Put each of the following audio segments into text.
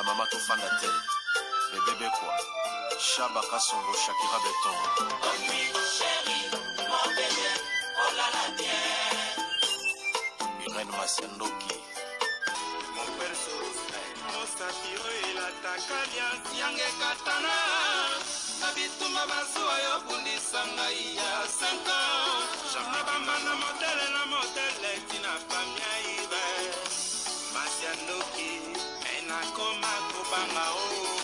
ba mama to fanda te. Bébé quoi. Chaba Kasongo Shakira Beton. Oh oui, chérie, mon bébé, oh là là, bien. Irène Masiandoki. Mon perso, mon satiro et la takalia, Siange Katana. Nabituma Basua, Yobundi Sangaïa, 5 ans. Jamabama, la modèle, Tina Famia Ibe. Masiandoki, Enakoma Kobanga, oh.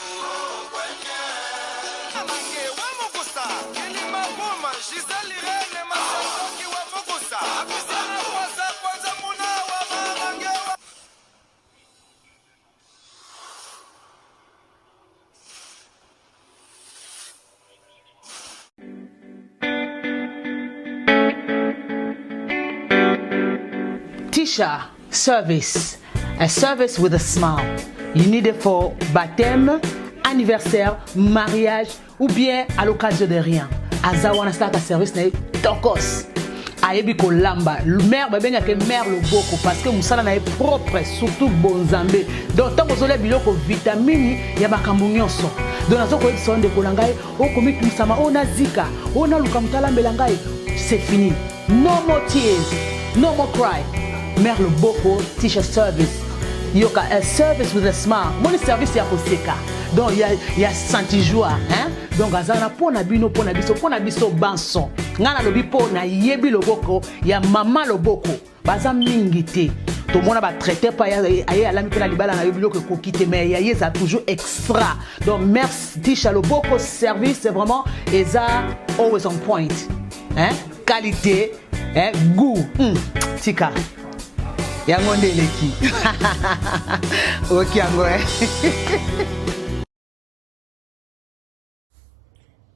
Tisha service, a service with a smile. You need it for baptême, anniversaire, mariage ou bien à l'occasion de rien. Azawana start a service na tokos. Ayebi ko lamba. Mère ba benga ke mère le boko parce que musala na propre surtout bonzambe. Donc tant que biloko vitamine ya bakambu nyonso. Donc nazo ko ebisa de kolangai o komi tumsama o na zika o na luka mutala mbelangai. C'est fini. No more tears, no more cry. Mère le boko Tisha service. Yoka a service with a smile. Mon service ya koseka. Donc il y a senti joie, hein? Donc azana pona bino pona biso banson. Ngana lobi pona yebi loboko ya mama loboko. Baza mingi te. To mona ba traiter pa ya alami pela libala na yebi loko kokite mais ya yeza toujours extra. Donc merci Tisha loboko service c'est vraiment eza always on point. Hein? Qualité, hein? Goût. Tika. Yango ndeleki. OK yango.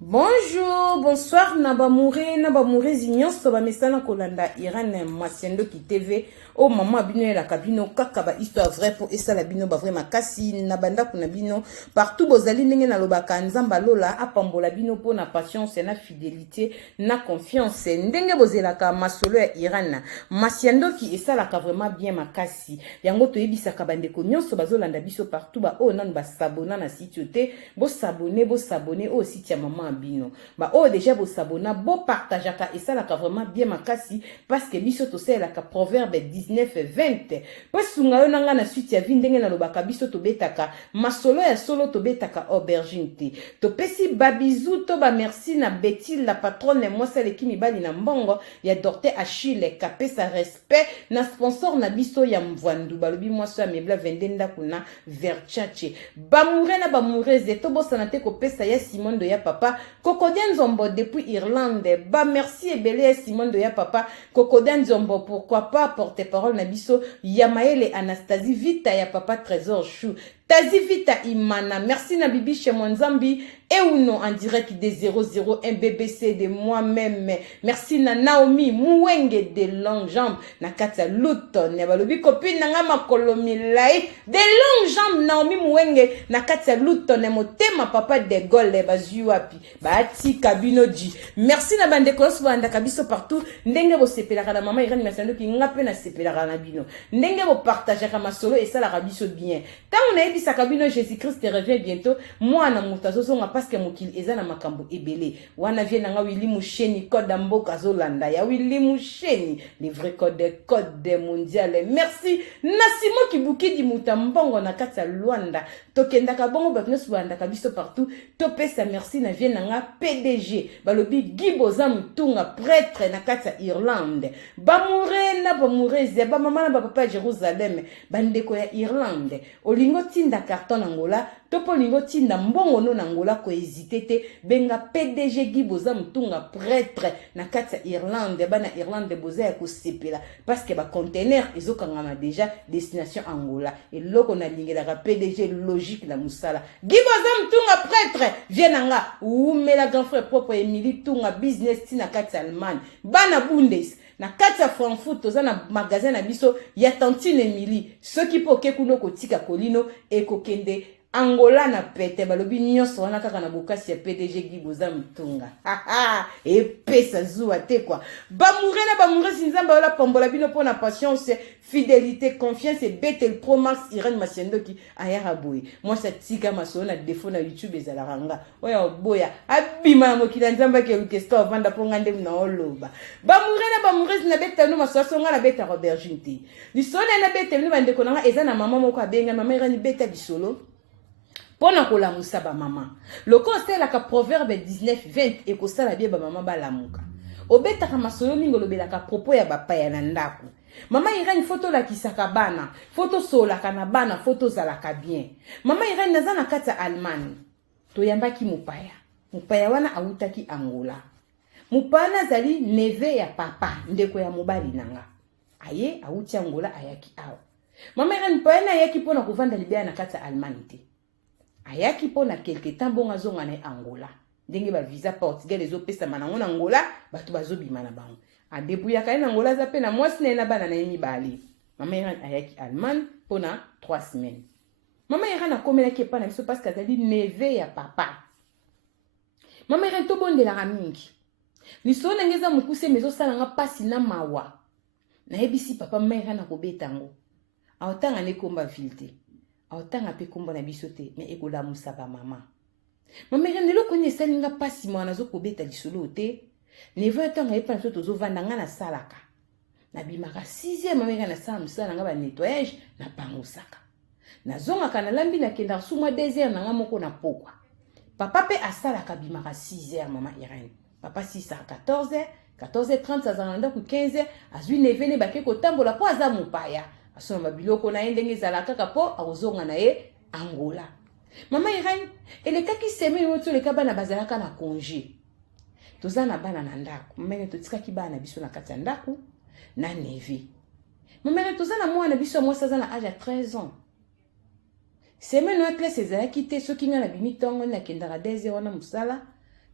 Bonjour, bonsoir, Nabamouré, Zignon, Soba Messana Kolanda, Irène Masiandoki TV. Oh maman bino la cabino kakaba histoire vrai pour esa la bino ba vrai makasi nabanda kuna bino partout bozali ndenge na lobaka nzamba lola apambola bino po na patience na fidélité na confiance ndenge bozelaka masolo ya Irène Masiandoki esa la vraiment bien makasi yango to yebisa ka bandeko nyonso bazolanda biso partout ba oh nan ba s'abonner na site te bo s'abonner au site ya maman bino ba oh déjà bo s'abonner bo partager ka esa la vraiment bien makasi parce que biso to c'est la ka proverbe 19:20 posunga yo nanga na suite ya vindenge na lobaka biso to betaka masolo ya solo to betaka aubergine te to pesi babizu to ba merci na Betty la patronne moi celle qui mibali na mbongo ya Dorte Achille kapesa respect na sponsor na biso ya mvandu balobi moi so ya mebla vendenda kuna verchache bamoure na bamoureze to bosana te ko pesa ya Simondo ya papa Kokodien Zombo depuis Irlande ba merci ebele ya Simondo ya papa Kokodien Zombo pourquoi pas porter parole na biso Yamaele Anastasie Vita ya papa Trésor Chou Tazi Vita Imana merci na bibi chez Monzambi et ou non en direct des 001 BBC de moi-même merci na Naomi Mouenge de longues jambes na kata Luton ya balobi copine nga makolo milai de longues jambes Naomi Mouenge na kata Luton na motema papa de Gaulle bazuapi bati kabino di merci na bande kolos banda kabiso partout ndenge bo sepelaka na mama Irène Masiandoki ngape na sepelaka na bino ndenge bo partager ma solo et ça la rabiso bien tant on a dit ça kabino Jésus-Christ revient bientôt moi na mutazo zonga parce que mokili eza na makambo ebele wana vie nanga Willy Musheni code mboka zolanda ya Willy Musheni les vrais code mondial merci Nasimo Kibuki di mutambongo na kata Luanda tokenda ka bongo bakno suanda ka biso partout to pesa merci na vie nanga PDG balobi Giboza Mutunga prêtre na kata Irlande bamoureze ba mama na papa Jérusalem bandeko ya Irlande olingo tinda carton Angola topo lingo tinda mbongo no Angola ko hésiter te benga PDG Giboza Mutunga prêtre na kata Irlande bana Irlande boza ya ko sepela parce que ba conteneur ezokangama déjà destination Angola et loko na lingela ka PDG logique la musala Giboza Mutunga prêtre vienanga umela grand frère propre Emily Tunga business tina kata Allemagne bana Bundes na kati ya Frankfurt toza na magasin na biso ya tantine Emily ceux qui poke kuno kotika kolino ekokende Angola na pete balobi nyonso wana kaka na bokasi ya PDG Guy Boza Mutunga. Et pesa zuwa te quoi. Bamouré na bamouré sinzamba wala pombola bino pour na patience, fidélité, confiance et bête le Pro Max Irène Masiendo qui ayara boy. Moi ça tika maso na défaut na YouTube ezala ranga. Oya boya abima mokila nzamba ke ukesto vanda po ngande na oloba. Bamouré na bamouré na bête no maso songa na bête Robert Junte. Ni sona na bête no bande konanga eza na mama moko abenga mama irani bête bisolo. Pona kola musaba mama. Loko c'est la proverbe 19-20 et ko sala bien ba mama ba lamuka. Obeta kama solo ningo lobela ka propos ya bapa ya nandaku. Mama irani photo la kisaka bana, photo sola kana bana, photo zalaka bien. Mama irani nazana kata Allemagne. To yambaki mupaya. Mupaya wana awutaki Angola. Mupana zali neve ya papa ndeko ya mobali nanga. Aye awuti Angola ayaki awa. Mama irani payana ayaki pona kuvanda libya na kata Allemagne te. Ayaki pona quelque temps bonga zonga na Angola. Ndenge ba visa Portugal ezopesa manango na Angola, batu bazobima na bango. Adebuya ka na Angola za pe na mwasi na bana na yemi bali. Mama irani ayaki Allemagne pona 3 semaines. Mama irani akomela ki pa na biso parce qu'azali neve ya papa. Mama irani to bondela mingi. Liso na ngeza mukuse mezo sala nga pasi na mawa. Na ebisi papa mama irani akobeta ngo. Aotanga ne komba filte. Aotanga pe komba na biso te mais ekola musaba mama. Mama irani lo konye salinga pasi mwana zo kobeta lisolo te. Nevo etanga epa na soto zo vanda nga na salaka. Na bimaka 6e mama irani na sala musala nga ba nettoyage na pangusaka. Na zonga kana lambi na kenda sumwa 2h na nga moko na pokwa. Papa pe asalaka bimaka 6h mama irani. Papa 6 à 14h, 14h30 azalanda ku 15h, azwi nevene bake ko tambola po aza mupaya. Asoma biloko na ndenge zalaka kapo azonga na ye Angola. Mama irani elekaki semaine woto leka bana bazalaka na congé. Tozana bana na ndaku. Mama irani totikaki bana biso na kati ya ndaku na neve. Mama irani tozana mwana biso mwasi aza na âge ya 13 ans. Semaine wa classe ezalaki te soki nga na bimi tongo na kendaka 2h wana musala.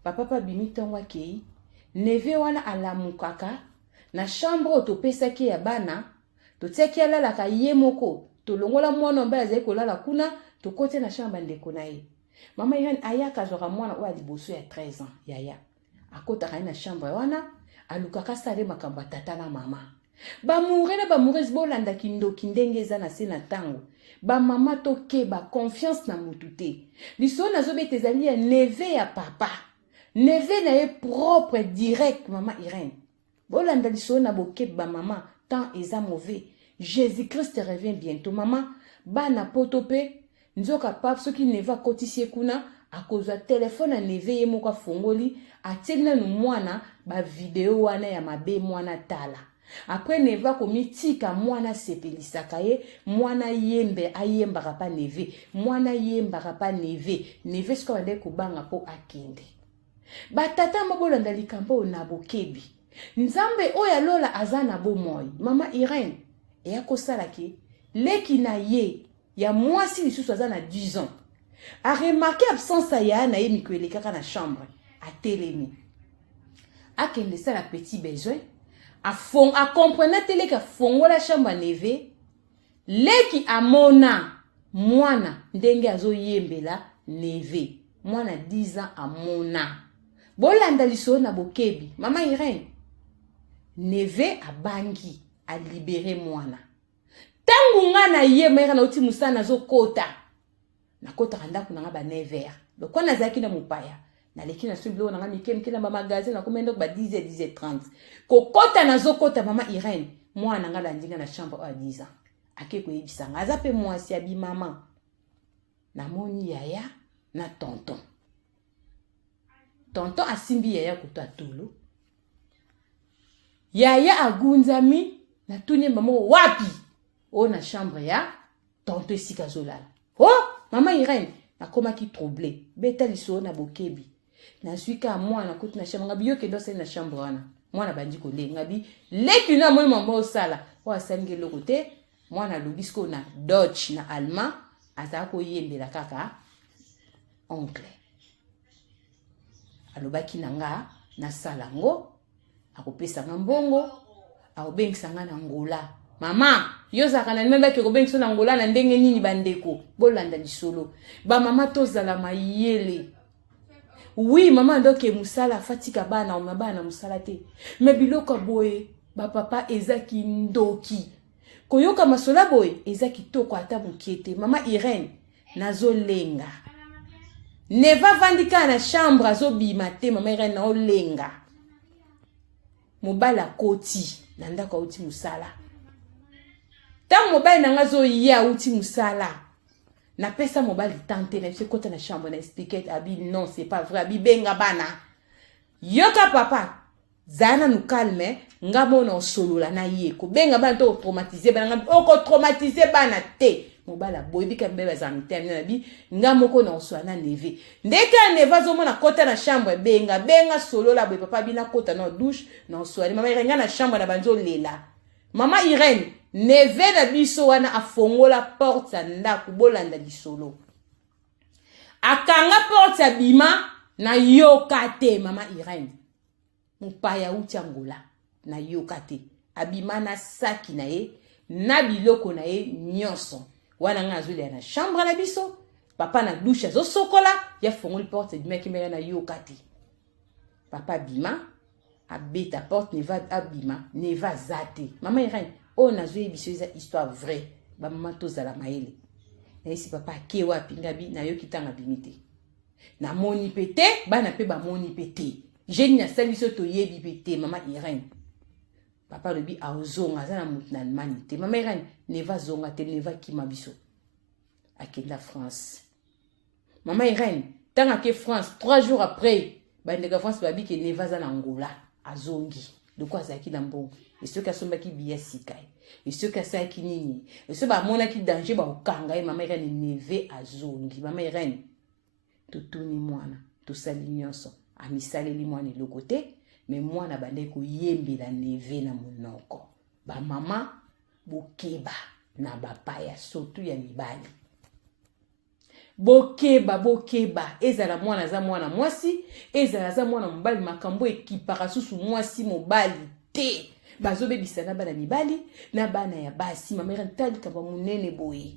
Papa pa bimi tongo akei. Neve wana alamukaka na chambre otopesaki ya bana. Totiaki alalaka ye moko. Tolongola mwana mba azali kolala kuna. Tokote na chambre ndeko na ye. Mama irani ayaka azwaka mwana oyo liboso ya 13 ans. Yaya. Akotaka na chambre wana. Alukaka sale makambo ya tata na mama. Bamoure na bamourezi bolanda kindoki ndenge eza na se na tango. Ba mama toke ba confiance na mutu te. Liso na zobete ezali ya neve ya papa. Neve na ye propre direct mama irani. Bolanda liso na boke ba mama. Tant eza mauvais. Jésus-Christ revient bientôt. Maman, bana potope, nzoka pap, soki neva kotisie kuna, akozwa telefone na neve ye moka fongoli, atieli nu mwana, ba video wana ya mabe mwana tala. Après neva komitika mwana sepelisaka ye, mwana yembe ayembaka pa neve, mwana yembaka pa neve, neve siko wande kubanga po akende. Batata mabolanda likambo na bokebi. Nzambe oya lola azana bo moi. Mama Irene eya kosalaki leki na ye ya mwasi lisusu azana 10 ans. A remarqué absence ya na ye mikwele kaka na chambre. A telemi. A kende sala petit besoin. A comprendre tele ka fongola chambre neve. Leki amona mwana ndenge azo yembela neve. Mwana 10 ans amona. Bolanda liso na bokebi. Mama Irene neve abangi a libéré mwana. Tangu nga na ye mera na uti musana zo kota. Na kota kanda kuna nga ba 9h. Lokwa na zaki na mupaya. Na leki na sublo na nga mike na ba magazine na komendo ba 10h 10h30. Ko kota na zo kota mama Irene. Mwana nga landinga na chambre a 10 ans. Ake ko yebisa nga aza pe mwasi abi mama. Na moni yaya na tonton. Tonton asimbi yaya kuta tulu. Yaya agunzami na tunye mamo wapi o na chambre ya tonto esika zolala. Oh mama Irene nakoma ki troublé beta liso na bokebi na suika mwana kuti na chambre ngabi yo kendo sala na chambre wana mwana bandi ko le ngabi leki na moi mama osala o asange lokote mwana lobisko na Dutch na allemand azako yembela kaka oncle alobaki nanga na salango akopesa nga mbongo akobengisa nga na ngola mama yo zaka na nenda ke kobengi so na ngola na ndenge nini bandeko bolanda lisolo ba mama tozala mayele. Oui mama ndoke musala fatika bana o bana musala te me biloko boye ba papa ezaki ndoki koyoka masola boye ezaki toko ata mukiete mama Irene nazolenga neva vandika na chambre azobima te mama Irene na olenga mobala koti na ndako uti musala tant mobile na ngazo ya uti musala na pesa mobile tante na kota na chambre na expliquer abi non c'est pas vrai abi benga bana yoka papa zana nous calme ngamo na solola na ye ko benga bana to traumatiser bana ngam ko traumatiser bana te mobala boyebi ka mbeba za mitani na bi ngamo ko na so na neve ndeka neva zo mona kota na chambre benga solola boye papa bina kota na douche na so ali mama irenga na chambre na banzo lela mama Irene neve na biso wana afongola porte ya ndako bolanda lisolo akanga porte ya bima na yoka te mama Irene mupaya uti angola na yoka te abima na saki na ye na biloko na ye nyonso wana nga azuli na chambre na biso papa na douche zo sokola ya fongoli porte bima kimera na yoka te papa bima abeta porte neva abima neva zate mama Irene o nazwe biso eza histoire vraie ba mama tozala mayele na isi papa ke wapi ngabi na yo kitanga bimite na moni pete bana pe ba moni pete jeni na saliso to yebi pete mama Irene papa lobi azonga za na mutna manite mama Irene neva zonga te neva kima biso akenda France mama Irene tanga ke France 3 jours après bandeka France babi ke neva za na Angola azongi de quoi ça qui d'ambo et ceux qui sont qui biya sikai et ceux qui ça qui nini et ceux ba mona qui danger ba okanga mama Irene neve azongi mama Irene tutuni mwana to sali nyonso amisale li mwana le côté mais mwana bande ko yembela neve na monoko ba mama bokeba na bapaya surtout ya mibali bokeba ezala mwana za mwana mwasi ezala za mwana mobali makambo ekipaka susu mwasi mobali te bazobebisa na bana mibali na bana ya basi mama Irene tali kamba munene boye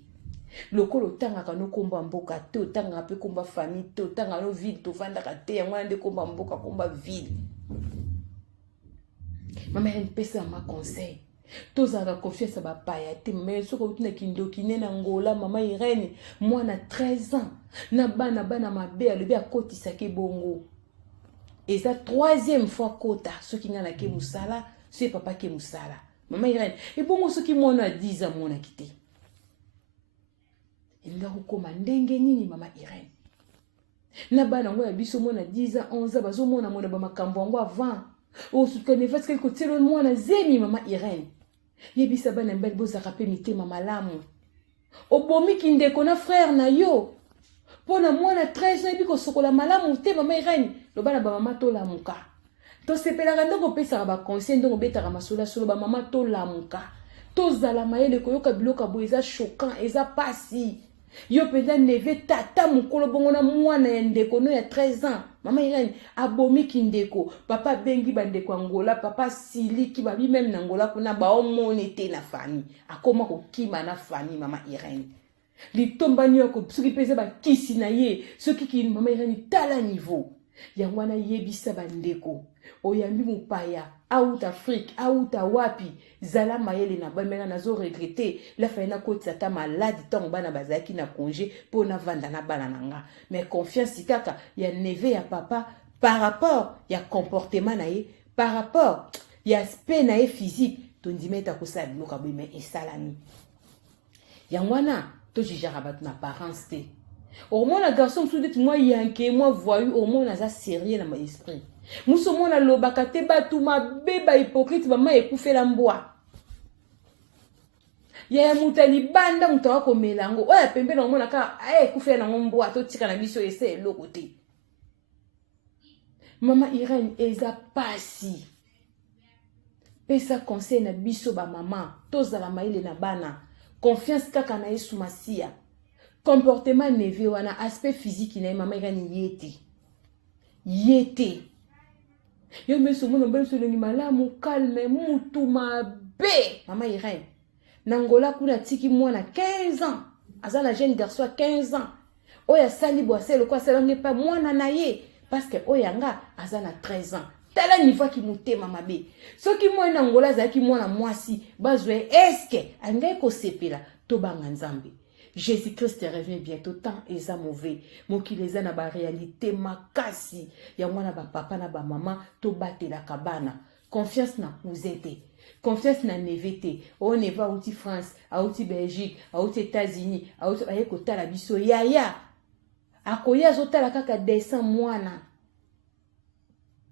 lokolo tangaka no komba mboka te tangaka pe komba famille te tangaka no ville to vandaka te yango na nde komba mboka komba ville mama Irene pesa ma conseil tozanga confiance ba paya te mais soko utina kindoki nena ngola mama Irene mwana 13 ans na bana mabe alobi akotisa ke bongo eza 3e fois kota soki ngana ke musala c'est papa ke musala mama Irene e bongo soki mwana 10 ans mwana kite inga kokoma ndenge nini mama Irene na bana ngo ya biso mwana 10 ans 11 ans bazo mona ba makambo ngo avant o suka ne fas quelque telo mwana zemi mama Irene yebisa bana mbali bozaka pe mitema malamu obomi kindeko na frère na yo pona mwana 13 ans biko sokola malamu te mama Irene lo bana ba mama to lamuka to sepelaka ndongo pesa ba conseil ndongo betaka masola solo ba mama to lamuka to zala mayele koyoka biloka bo eza choquant eza pasi yo penda neve tata mukolo bongo na mwana ya ndeko no ya 13 ans mama Irene abomi kindeko papa bengi bandeko Angola papa siliki babi même na Angola kuna ba omonete na famille akoma kokima na famille mama Irene litomba nyoko soki pesa ba kisi na ye soki ki mama Irene tala niveau ya mwana yebisa bandeko oyambi mupaya out Afrique out wapi zala mayele na bamela nazo regretter la faina kotsa ta malade tant bana bazaki na congé pour na vanda na bana nanga mais confiance kaka ya neve ya papa par rapport ya comportement na ye par rapport ya aspect na ye physique to ndimeta ko sa bloka bo mais esalami ya mwana to jijara bat na parents te au moins la garçon sous dit moi yanké moi voyou au moins za sérieux na mon esprit muso mona lobaka te batu mabeba hypocrite mama ekufela mbwa ya mutali banda mutawa ko melango oya pembe na mona ka ekufela na mbwa to tika na biso ese eloko te mama Irene eza pasi pesa conseil na biso ba mama tozala maile na bana confiance kaka na Yesu masia comportement neve wana aspect physique na mama Irene yete yo meso mona mbele so lengi malamu calme mutu mabe mama Irene Nangola kuna tiki mwana 15 ans. Aza na jeune garçon 15 ans. Oya sali boise le quoi ça n'est pas mwana na ye parce que oyanga aza na 13 ans. Tala niveau ki mutema mabe. Soki mwana nangola za ki mwana mwasi bazwe eske angai ko sepela to banga nzambe. Jésus-Christ revient bientôt, tant eza mauvais. Mokileza na ba réalité makasi. Ya mwana ba papa na ba maman to bate la kabana. Confiance na ouzete. Confiance na nevete. On est va outi France, outi Belgique, outi États-Unis, outi aye kota la biso yaya. Akoya zota la kaka descend mwana.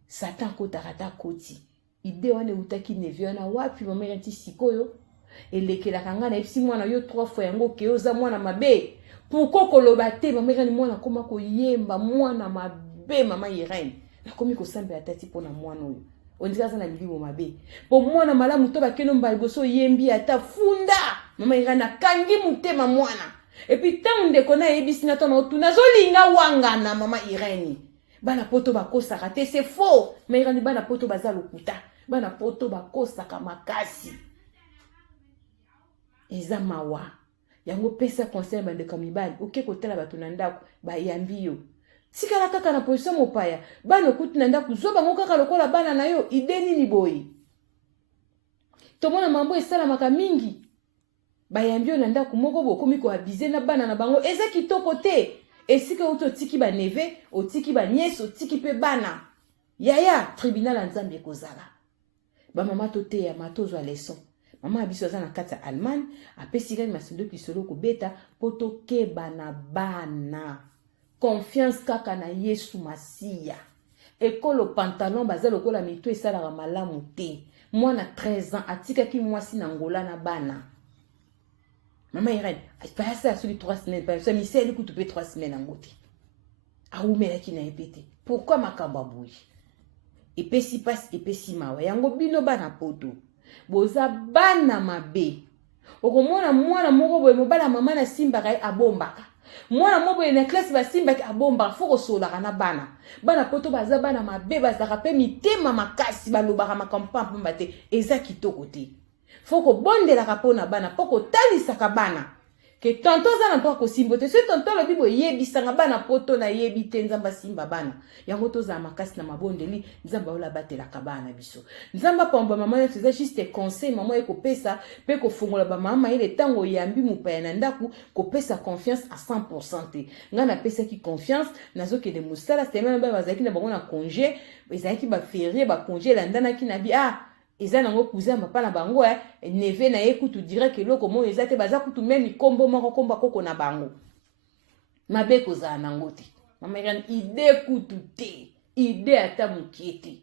Satan kota rata koti. Ide wane utaki neviona wapi mama yanti sikoyo. Elekela kanga na epsi mwana yo 3 fois yango ke oza mwana mabe. Pourquoi koloba te mama yanti mwana koma ko yemba mwana mabe mama Irene. Na komi ko sambe atati pona mwana oyo. On dit ça na libo mabe. Pour mwana malamu to bakeno mbaliboso yembi ata funda. Mama Irene kangi mutema mwana. Et puis tant de kona ebisi na to na otuna zolinga wanga na mama Irene. Bana poto bakosa kate c'est faux. Mais Irene bana poto bazalo kuta. Bana poto bakosa kamakasi. Eza mawa. Yango pesa conseil bande kamibali. Oke kotala batu na ndako ba yambi yo. Sikala kaka na position mopaya. Bana okuti na ndako zo bango kaka lokola bana na yo ideni ni boyi. Tomona mambo esala maka mingi. Ba yambi yo na ndako moko bokomi ko abize na bana na bango eza kitoko te. Esika uto tiki ba neve, otiki ba nièce, otiki pe bana. Yaya tribunal nzambe kozala. Ba mama to te ya matozo a leçon. Mama abiso za na kati ya Allemagne, apesika masindo kisolo ko beta poto ke bana bana. Confiance kaka na Yesu Masia. Ekolo pantalon baza lokola mito esala malamu te. Mwana 13 ans atika ki mwasi na ngola na bana. Mama Irene, pas ça sur les 3 semaines, pas ça misel ku tupe 3 semaines en ngoti. A umela ki na epete. Pourquoi makamba boui? Epesi passe epesi mawa. Yango bino bana poto. Boza bana mabe. Okomona mwana moko boye mobala mama na simba kai abombaka. Mwana moko boye na classe ba simba ki abomba foko sola na bana. Bana poto baza bana mabe bazaka pe mitema makasi balobaka makampa mbate eza kitoko te. Foko bondela kapona bana poko talisa kabana. Que tonton za na to ko simbote so tonton lo bibo yebisanga bana poto na yebite nzamba simba bana yango to za makasi na mabondeli nzamba ola batela kabana biso nzamba pomba mama na c'est juste conseil mama eko pesa pe ko fungola ba mama ile tango yambi mupaya na ndaku ko pesa confiance à 100% te ngana pesa ki confiance nazo ke de musala semaine ba bazaki na bango na congé ezaki ba férié ba congé la ndana ki na bi eza nango cousin papa na bango neve na ekutu direct eloko mo eza te baza kutu même kombo moko komba koko na bango mabe koza nango te mama Irene ide kutu te ide ata mukiete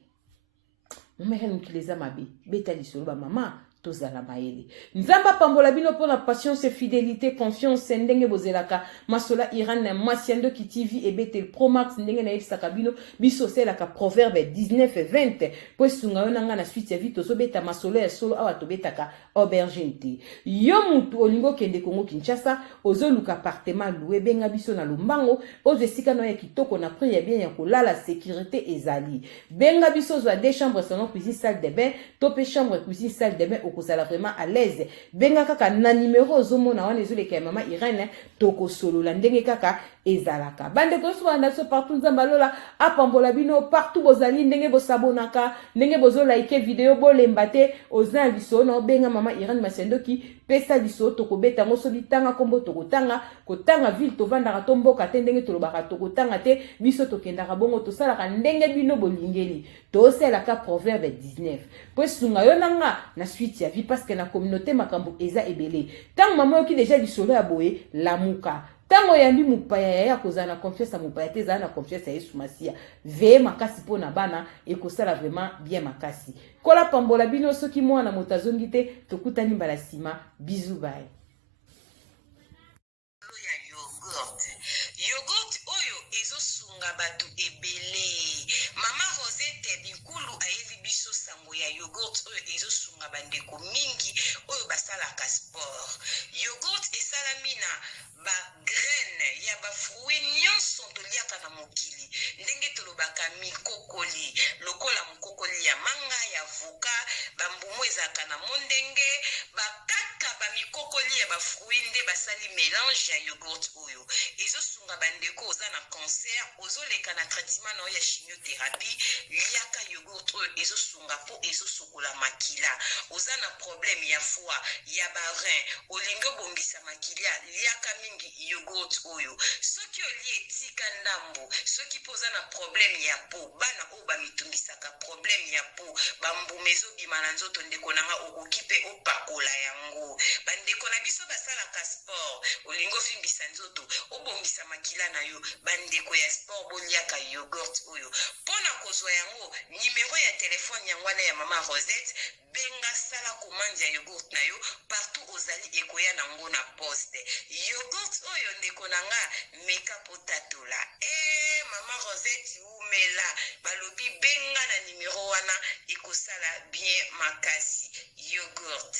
mama Irene mukileza mabe beta lisolo ba mama tozala maele nzamba pambola bino pona patience fidélité confiance ndenge bozelaka masola Irene masiando ki TV ebete Pro Max ndenge na ebisaka bino biso selaka proverbe 19:20 po sunga yo nanga na suite ya vite zo beta masolo ya solo awa to betaka aubergine te yo mutu olingo kende Kongo Kinshasa ozoluka appartement loué benga biso na Lumbango ozesika no ya kitoko na prix ya bien ya kolala sécurité ezali benga biso zo 2 chambres salon cuisine salle de bain topé chambre cuisine salle de bain okozala vraiment à l'aise benga kaka na numéro ozomona wana ezoleka ya mama Irene toko solo la ndenge kaka ezalaka bande ko so anda so partout nzamba lola apambola bino partout bozali ndenge bosabonaka ndenge bozo like video bolemba te ozana biso no benga mama Irene Masendoki pesa biso tokobeta ngo so bitanga kombo tokotanga kotanga ville tovandaka tomboka te ndenge tolobaka tokotanga te biso tokendaka bongo tosalaka ndenge bino bolingeli toselaka proverbe 19 po sunga yo nanga na suite ya vie parce que na communauté makambo eza ebele tango mama yoki déjà lisolo ya boye lamuka tango yambi mupaya ya kozana confiance mupaya te za na confiance ya Yesu Masia ve makasi pona bana ekosala vraiment bien makasi kola pambola bino soki mwana motazongi te tokutani mbala sima bisous bye yogurt oyo ezosunga batu ebele mama Rosette Bikulu ayebi biso sango ya yogurt oyo ezosunga bandeko mingi oyo basalaka sport yogurt esalami na ba graine ya ba fruit nyonso toliaka na mokili ndenge tolobaka mikokoli lokola mukokoli ya manga ya avocat bambumu ezaka na mondenge bakaka ba bafruit nde basali mélange ya yogurt oyo ezosunga bandeko oza na cancer ozoleka na traitement na oyo ya chimiothérapie liaka yogurt oyo ezosunga mpo ezosokola makila oza na problème ya foie ya barein olingi obongisa makila liaka mingi yogurt oyo soki olie etika ndambo soki mpo oza na problème ya po bana oyo bamitungisaka problème ya po bambuma ezobima na nzoto ndeko nanga okoki mpe opakola yango bandeko na biso basalaka sport olingi ofimbisa nzoto obongisa makila na yo bandeko ya sport boliaka yogurt oyo mpona kozwa yango nimero ya telefone yango wana ya mama Rosette benga sala commande ya yogurt na yo partout ozali ekoya nango na poste yogurt oyo ndeko nanga meka potatola mama Rosette umela balobi benga na nimero wana ekosala bien makasi yogurt